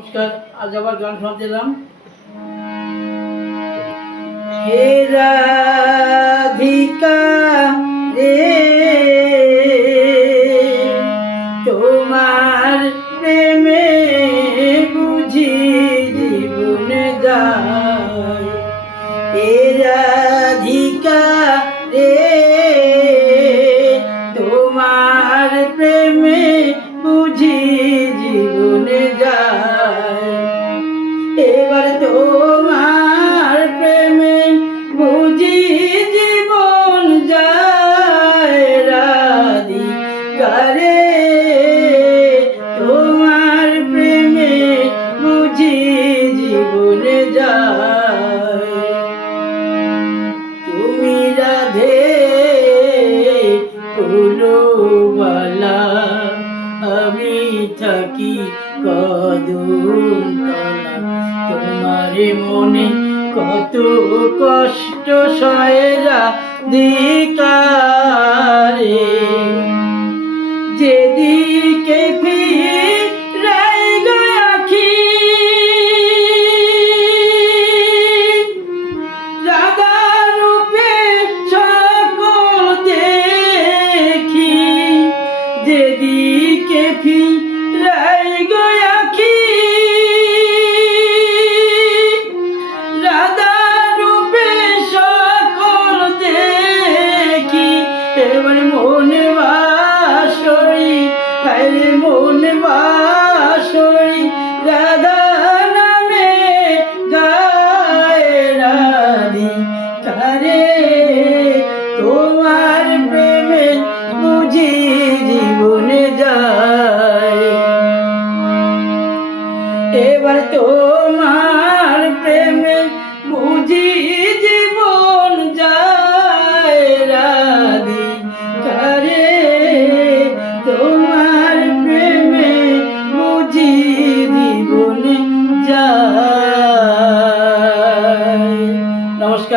নমস্কার, আজ আবার গান শোনাতে এলাম। হে রাধিকা রে, তোমার প্রেমে বুঝি জীবন যায়। হে রাধিকা আমি থাকি কদম মনে কত কষ্ট সয়রা দিকারে যেদিকে ফিরাই গয়া কি রাধা রূপে সকল দেখি এবার মনে বাসরি মনে বাসরি এবার তোমার